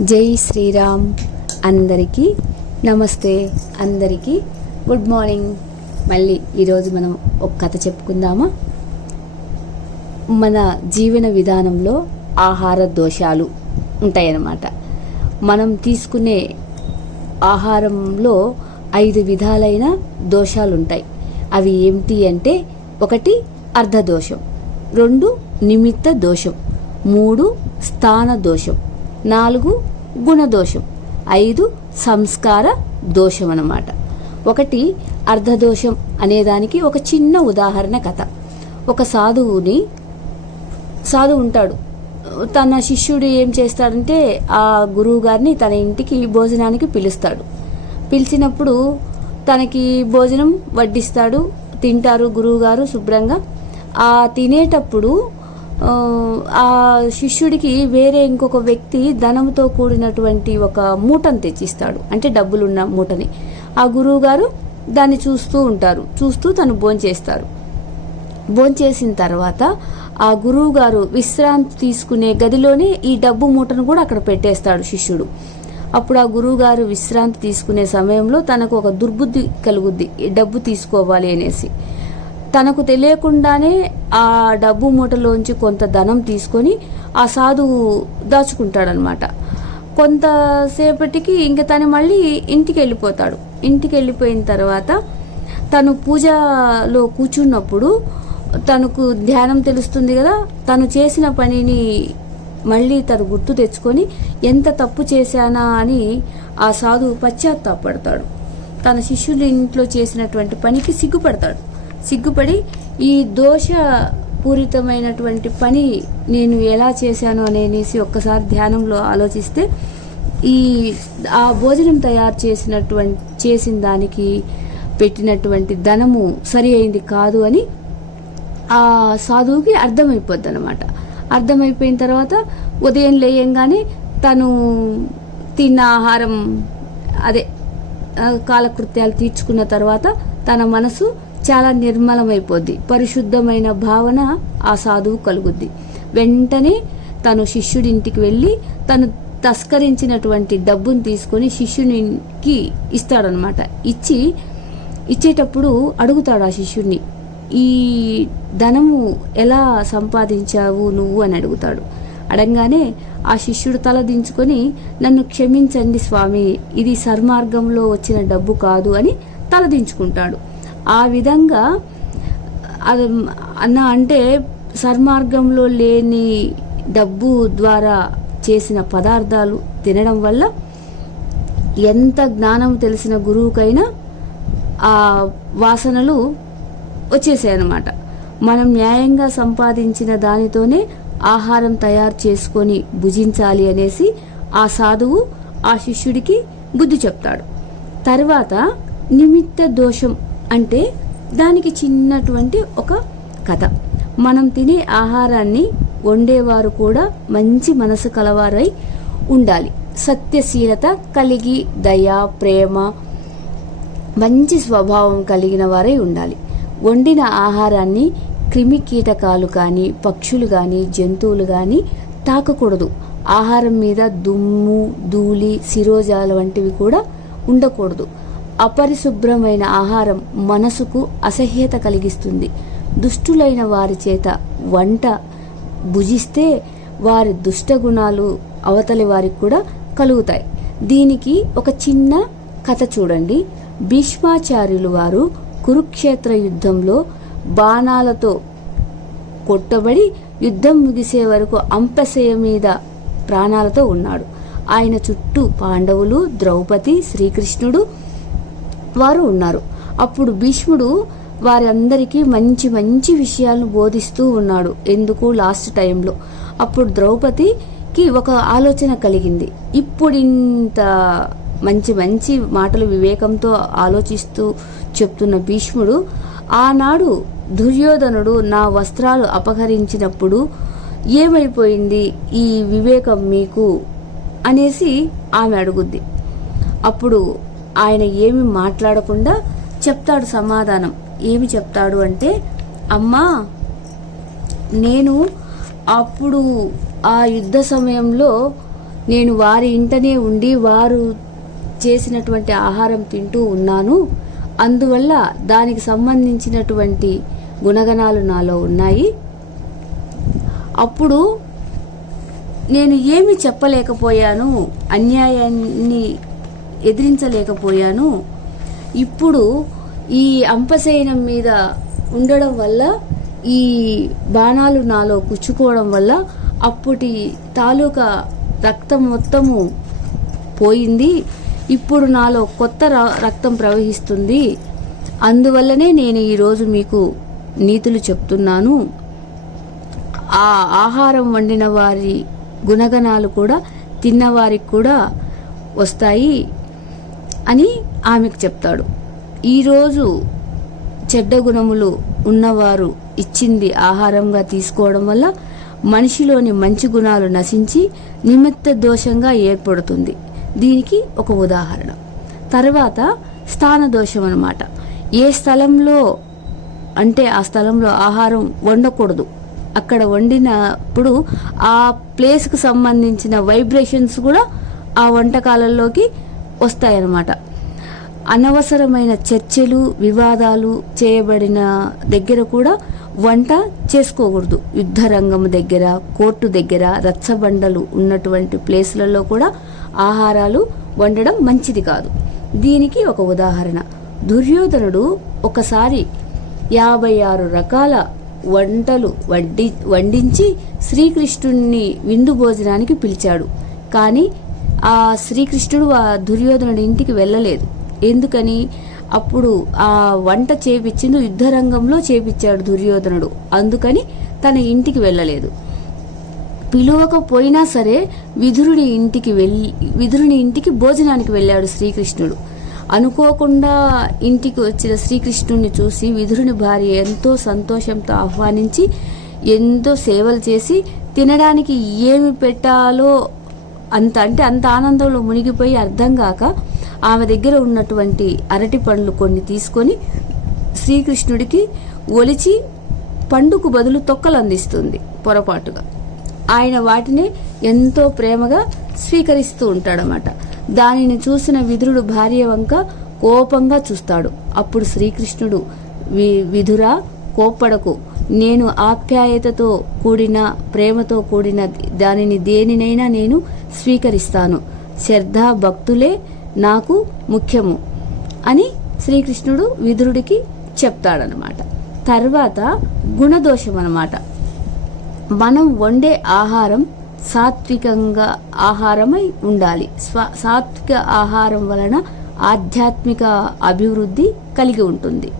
జై శ్రీరామ్ అందరికీ నమస్తే అందరికీ. గుడ్ మార్నింగ్ మళ్ళీ ఈరోజు మనం ఒక కథ చెప్పుకుందామా? మన జీవన విధానంలో ఆహార దోషాలు ఉంటాయన్నమాట. మనం తీసుకునే ఆహారంలో ఐదు విధాలైన దోషాలు ఉంటాయి అవి ఏమిటి అంటే ఒకటి అర్ధదోషం రెండు నిమిత్త దోషం మూడు స్థాన దోషం. నాలుగు గుణదోషం ఐదు సంస్కార దోషం అన్నమాట ఒకటి అర్ధదోషం అనేదానికి ఒక చిన్న ఉదాహరణ కథ. ఒక సాధువుని సాధువు ఉంటాడు. తన శిష్యుడు ఏం చేస్తాడంటే ఆ గురువు గారిని తన ఇంటికి భోజనానికి పిలుస్తాడు. పిలిచినప్పుడు తనకి భోజనం వడ్డిస్తాడు తింటారు గురువుగారు శుభ్రంగా. ఆ తినేటప్పుడు ఆ, శిష్యుడికి వేరే ఇంకొక వ్యక్తి ధనంతో కూడినటువంటి ఒక మూటను తెచ్చిస్తాడు. అంటే డబ్బులున్న మూటని. ఆ గురువు గారు దాన్ని చూస్తూ ఉంటారు. చూస్తూ తను భోంచేస్తారు భోంచేసిన తర్వాత ఆ గురువు గారు విశ్రాంతి తీసుకునే గదిలోనే ఈ డబ్బు మూటను కూడా అక్కడ పెట్టేస్తాడు శిష్యుడు. అప్పుడు ఆ గురువు గారు విశ్రాంతి తీసుకునే సమయంలో తనకు ఒక దుర్బుద్ధి కలుగుద్ది. డబ్బు తీసుకోవాలి అనేసి. తనకు తెలియకుండానే ఆ డబ్బు మూటలోంచి కొంత ధనం తీసుకొని ఆ సాధువు దాచుకుంటాడనమాట. కొంతసేపటికి ఇంక తను మళ్ళీ ఇంటికి వెళ్ళిపోతాడు ఇంటికి వెళ్ళిపోయిన తర్వాత తను పూజలో కూర్చున్నప్పుడు తనకు ధ్యానం తెలుస్తుంది కదా తను చేసిన పనిని మళ్ళీ తను గుర్తు తెచ్చుకొని ఎంత తప్పు చేశానా అని ఆ సాధువు పశ్చాత్తాపడతాడు. తన శిష్యుడి ఇంట్లో చేసినటువంటి పనికి సిగ్గుపడతాడు. సిగ్గుపడి ఈ దోష పూరితమైనటువంటి పని నేను ఎలా చేశాను అనేసి ఒక్కసారి ధ్యానంలో ఆలోచిస్తే ఈ ఆ భోజనం తయారు చేసినటువంటి చేసిన దానికి పెట్టినటువంటి ధనము సరి అయింది కాదు అని ఆ సాధువుకి అర్థమైపోద్ది అనమాట అర్థమైపోయిన తర్వాత ఉదయం లేయంగానే తను తిన్న ఆహారం అదే కాలకృత్యాలు తీర్చుకున్న తర్వాత తన మనసు చాలా నిర్మలమైపోద్ది. పరిశుద్ధమైన భావన ఆ సాధువు కలుగుద్ది. వెంటనే తను శిష్యుడింటికి వెళ్ళి తను తస్కరించినటువంటి డబ్బును తీసుకొని శిష్యునికి ఇస్తాడనమాట ఇచ్చి ఇచ్చేటప్పుడు అడుగుతాడు ఆ శిష్యుడిని ఈ ధనము ఎలా సంపాదించావు నువ్వు? అని అడుగుతాడు. అడగగానే ఆ శిష్యుడు తల దించుకొని నన్ను క్షమించండి స్వామి ఇది సర్మార్గంలో వచ్చిన డబ్బు కాదు అని తలదించుకుంటాడు ఆ విధంగా అది అన్న అంటే సన్మార్గంలో లేని డబ్బు ద్వారా చేసిన పదార్థాలు తినడం వల్ల ఎంత జ్ఞానం తెలిసిన గురువుకైనా ఆ వాసనలు వచ్చేసాయన్నమాట. మనం న్యాయంగా సంపాదించిన దానితోనే ఆహారం తయారు చేసుకొని భుజించాలి అనేసి ఆ సాధువు ఆ శిష్యుడికి బుద్ధి చెప్తాడు. తర్వాత నిమిత్త దోషం అంటే దానికి చిన్నటువంటి ఒక కథ. మనం తినే ఆహారాన్ని వండేవారు కూడా మంచి మనసు కలవారై ఉండాలి. సత్యశీలత కలిగి దయ ప్రేమ మంచి స్వభావం కలిగిన వారై ఉండాలి. వండిన ఆహారాన్ని క్రిమి కీటకాలు కానీ పక్షులు కానీ జంతువులు కానీ తాకకూడదు. ఆహారం మీద దుమ్ము ధూళి శిరోజాలు వంటివి కూడా ఉండకూడదు. అపరిశుభ్రమైన ఆహారం మనసుకు అసహ్యత కలిగిస్తుంది. దుష్టులైన వారి చేత వంట భుజిస్తే వారి దుష్టగుణాలు అవతలి వారికి కూడా కలుగుతాయి. దీనికి ఒక చిన్న కథ చూడండి. భీష్మాచార్యులు వారు కురుక్షేత్ర యుద్ధంలో బాణాలతో కొట్టబడి యుద్ధం ముగిసే వరకు అంపశయ మీద ప్రాణాలతో ఉన్నాడు. ఆయన చుట్టూ పాండవులు ద్రౌపది శ్రీకృష్ణుడు వారు ఉన్నారు. అప్పుడు భీష్ముడు వారందరికీ మంచి మంచి విషయాలను బోధిస్తూ ఉన్నాడు. ఎందుకు? లాస్ట్ టైంలో. అప్పుడు ద్రౌపదికి ఒక ఆలోచన కలిగింది. ఇప్పుడు ఇంత మంచి మంచి మాటలు వివేకంతో ఆలోచిస్తూ చెప్తున్న భీష్ముడు ఆనాడు దుర్యోధనుడు నా వస్త్రాలు అపహరించినప్పుడు ఏమైపోయింది ఈ వివేకం మీకు? అనేసి ఆమె అడుగుద్ది. అప్పుడు ఆయన ఏమి మాట్లాడకుండా చెప్తాడు సమాధానం. ఏమి చెప్తాడు అంటే అమ్మా నేను అప్పుడు ఆ యుద్ధ సమయంలో నేను వారి ఇంటనే ఉండి వారు చేసినటువంటి ఆహారం తింటూ ఉన్నాను. అందువల్ల దానికి సంబంధించినటువంటి గుణగణాలు నాలో ఉన్నాయి. అప్పుడు నేను ఏమి చెప్పలేకపోయాను. అన్యాయాన్ని ఎదిరించలేకపోయాను. ఇప్పుడు ఈ అంపశయనం మీద ఉండడం వల్ల ఈ బాణాలు నాలో కుచ్చుకోవడం వల్ల అప్పటి తాలూకా రక్తం మొత్తము పోయింది. ఇప్పుడు నాలో కొత్త రక్తం ప్రవహిస్తుంది. అందువల్లనే నేను ఈరోజు మీకు నీతులు చెప్తున్నాను. ఆ ఆహారం వండిన వారి గుణగణాలు కూడా తిన్నవారికి కూడా వస్తాయి. అని ఆమెకు చెప్తాడు. ఈరోజు చెడ్డ గుణములు ఉన్నవారు ఇచ్చింది ఆహారంగా తీసుకోవడం వల్ల మనిషిలోని మంచి గుణాలు నశించి నిమిత్త దోషంగా ఏర్పడుతుంది. దీనికి ఒక ఉదాహరణ. తర్వాత స్థాన దోషం అన్నమాట. ఏ స్థలంలో అంటే ఆ స్థలంలో ఆహారం వండకూడదు. అక్కడ వండినప్పుడు ఆ ప్లేస్కు సంబంధించిన వైబ్రేషన్స్ కూడా ఆ వంటకాలలోకి వస్తాయన్నమాట. అనవసరమైన చర్చలు వివాదాలు చేయబడిన దగ్గర కూడా వంట చేసుకోకూడదు. యుద్ధ రంగం దగ్గర కోర్టు దగ్గర రచ్చబండలు ఉన్నటువంటి ప్లేసులలో కూడా ఆహారాలు వండడం మంచిది కాదు. దీనికి ఒక ఉదాహరణ. దుర్యోధనుడు ఒకసారి యాభై ఆరు రకాల వంటలు వడ్డి వండించి శ్రీకృష్ణుణ్ణి విందు భోజనానికి పిలిచాడు. కానీ ఆ శ్రీకృష్ణుడు ఆ దుర్యోధనుడి ఇంటికి వెళ్ళలేదు. ఎందుకని? అప్పుడు ఆ వంట చేపించింది యుద్ధరంగంలో చేపించాడు దుర్యోధనుడు. అందుకని తన ఇంటికి వెళ్ళలేదు. పిలువకపోయినా సరే విధురుని ఇంటికి వెళ్ళి విధురుని ఇంటికి భోజనానికి వెళ్ళాడు శ్రీకృష్ణుడు. అనుకోకుండా ఇంటికి వచ్చిన శ్రీకృష్ణుడిని చూసి విధురుని భార్య ఎంతో సంతోషంతో ఆహ్వానించి ఎంతో సేవలు చేసి తినడానికి ఏమి పెట్టాలో అంత అంటే అంత ఆనందంలో మునిగిపోయి అర్థం కాక ఆమె దగ్గర ఉన్నటువంటి అరటి పండ్లు కొన్ని తీసుకొని శ్రీకృష్ణుడికి ఒలిచి పండుకు బదులు తొక్కలు అందిస్తుంది పొరపాటుగా. ఆయన వాటిని ఎంతో ప్రేమగా స్వీకరిస్తూ ఉంటాడనమాట దానిని చూసిన విధురుడు భార్య వంక కోపంగా చూస్తాడు. అప్పుడు శ్రీకృష్ణుడు వి విధురా కోప్పడకు. నేను ఆప్యాయతతో కూడిన ప్రేమతో కూడిన దానిని దేనినైనా నేను స్వీకరిస్తాను. శ్రద్ధా భక్తులే నాకు ముఖ్యము అని శ్రీకృష్ణుడు విదురుడికి చెప్తాడనమాట తర్వాత గుణదోషం అనమాట మనం వండే ఆహారం సాత్వికంగా ఆహారమై ఉండాలి. స్వ సాత్విక ఆహారం వలన ఆధ్యాత్మిక అభివృద్ధి కలిగి ఉంటుంది.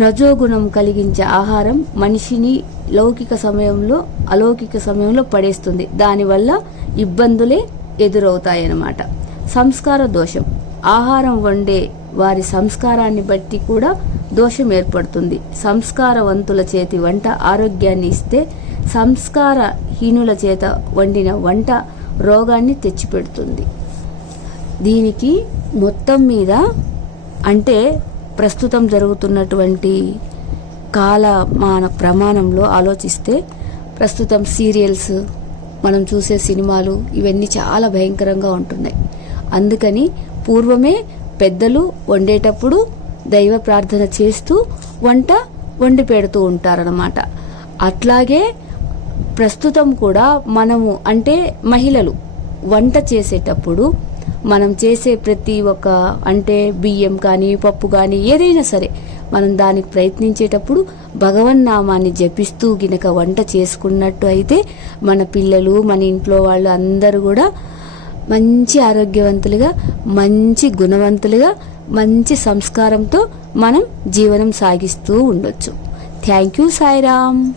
రజోగుణం కలిగించే ఆహారం మనిషిని లౌకిక సమయంలో అలౌకిక సమయంలో పడేస్తుంది. దానివల్ల ఇబ్బందులే ఎదురవుతాయన్నమాట. సంస్కార దోషం. ఆహారం వండే వారి సంస్కారాన్ని బట్టి కూడా దోషం ఏర్పడుతుంది. సంస్కారవంతుల చేతి వంట ఆరోగ్యాన్ని ఇస్తే సంస్కారహీనుల చేత వండిన వంట రోగాన్ని తెచ్చిపెడుతుంది. దీనికి మొత్తం మీద అంటే ప్రస్తుతం జరుగుతున్నటువంటి కాలమాన ప్రమాణంలో ఆలోచిస్తే ప్రస్తుతం సీరియల్స్ మనం చూసే సినిమాలు ఇవన్నీ చాలా భయంకరంగా ఉంటున్నాయి. అందుకని పూర్వమే పెద్దలు వండేటప్పుడు దైవ ప్రార్థన చేస్తూ వంట వండి పెడుతూ ఉంటారనమాట అట్లాగే ప్రస్తుతం కూడా మనము అంటే మహిళలు వంట చేసేటప్పుడు మనం చేసే ప్రతి ఒక్క అంటే బియ్యం కానీ పప్పు కానీ ఏదైనా సరే మనం దానికి ప్రయత్నించేటప్పుడు భగవన్నామాన్ని జపిస్తూ గినక వంట చేసుకున్నట్టు అయితే మన పిల్లలు మన ఇంట్లో వాళ్ళు అందరూ కూడా మంచి ఆరోగ్యవంతులుగా మంచి గుణవంతులుగా మంచి సంస్కారంతో మనం జీవనం సాగిస్తూ ఉండొచ్చు. Thank you Sairam.